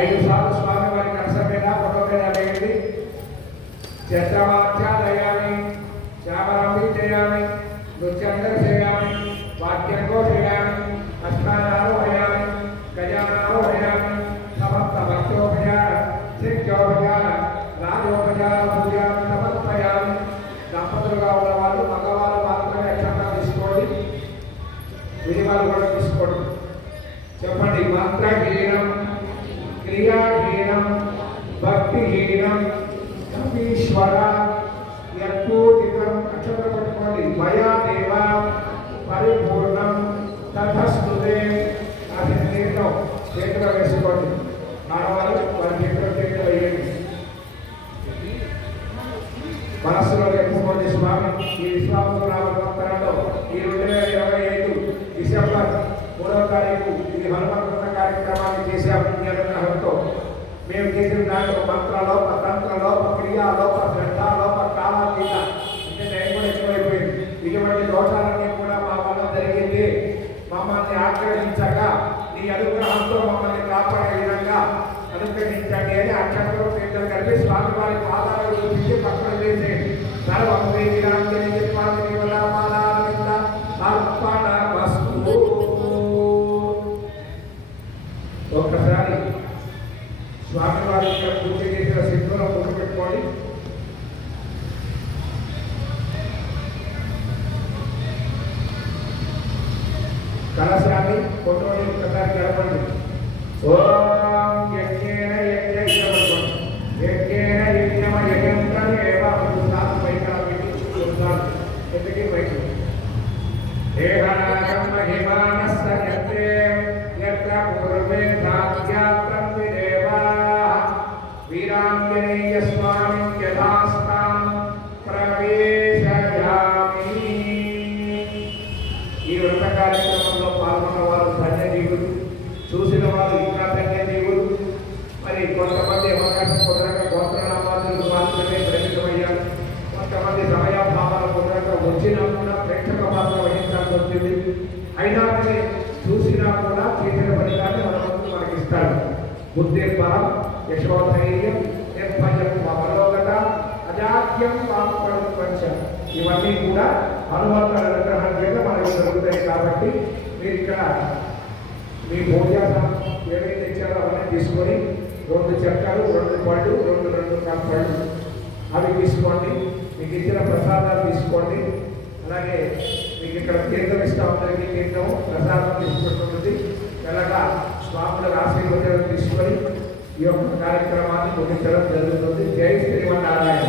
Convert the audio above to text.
5 సార్లు స్వామి వారి కలశం మీద ఫోటో మీద వేయండి. చంద్రమాధ్యాదయామి శ్యామరాంబి చేయామి నృత్యంగా చేయామి వాక్యంగో చేయామి అష్టానారోహయామి గజానారోహయామి సమస్త భక్తోపచార శక్యోపచార రాజోపచార పూజాన్ని సమర్పయామి. దంపతులుగా ఉన్నవాళ్ళు మగవాళ్ళు మాత్రమే అక్షంగా తీసుకోండి, విధివాళ్ళు కూడా తీసుకోండి. చెప్పండి. మంత్రహీనం క్రియాహీనం భక్తిహీనం ఈశ్వర యత్పూజితం అక్షర పట్టుకోండి. మయాదేవ పరిపూర్ణం తథస్తుతే అది నీతో చేతిలో వేసుకోండి. ఆడవాళ్ళు వారి చేతిలో వేయండి. మనస్సులో చెప్పుకోండి. స్వామి ఈ విశ్వాసనామ సంవత్సరంలో ఈ 2025 డిసెంబర్ 3వ తారీఖు ఇది హనుమంతుల కార్యక్రమాన్ని చేశాము. ఈ అనుగ్రహంతో మేము చేసిన దాంట్లో మంత్రలోప తంత్రలోప క్రియాలోప శ్రద్ధాలోప కాలాతీత అంటే టైం కూడా ఎక్కువైపోయింది. ఇటువంటి దోషాలన్నీ కూడా మా వల్ల జరిగింది. మమ్మల్ని ఆగ్రహించగా నీ అనుగ్రహంతో మమ్మల్ని కాపాడే విధంగా అనుగ్రహించండి అని అక్షంతరం తీర్థం కలిపి స్వామి వారి పాదాలు చూపించి పక్కన చేసేది. సర్వం ఒక్కసారి స్వామివారి పూజ చేసిన సింధులో పూజ పెట్టుకోండి. కలశాన్ని కొట్టుకొని ఒక్కసారి గడపండి. ఓం యజ్ఞేన యజ్ఞేన యజ్ఞేన యజ్ఞమ యజ్ఞంత్రమేవ అనుసారం ఎందుకు బయట దేహనాగం మహిమానస్స యత్రే యత్ర పూర్వే సాధ్యాత్రం విదేవా వీరాంజనేయ స్వామి యథాస్థాం ప్రవేశయామి. ఈ వ్రత కార్యక్రమంలో పాల్గొన్న వారు ధన్యజీవులు, చూసిన వారు ఇంకా ధన్యజీవులు. మరి కొంతమంది అవకాశం కుదరక గోత్రనామాదులు మాత్రమే పరిమితమయ్యారు. కొంతమంది సమయాభావాలు కుదరక వచ్చినా కూడా ప్రేక్షక పాత్ర వహించాల్సి వచ్చింది. అయినా కానీ చూసినా కూడా చేసిన ఫలితాన్ని మనకి ఇస్తాడు. బుద్ధిర్బలం యశోధైర్యం నిర్భయం అవలోకత అజాత్యం పాపం పంచ ఇవన్నీ కూడా హనుమంతుల అనుగ్రహం చేత మనకు జరుగుతాయి. కాబట్టి మీరు ఇక్కడ మీ భోజనం ఏవైతే ఇచ్చారో అవన్నీ తీసుకొని 2 చెక్కలు 2 పళ్ళు 2 పళ్ళు అవి తీసుకోండి. మీకు ఇచ్చిన ప్రసాదాలు తీసుకోండి. అలాగే మీకు ఇక్కడ తీర్థం ఇష్టం అందరికీ తీర్థము ప్రసాదం తీసుకుంటుంది. అలాగా స్వాముల ఆశీర్వాదాలు తీసుకొని ఈ యొక్క కార్యక్రమాన్ని ముగించడం జరుగుతుంది. జై శ్రీమన్నారాయణ.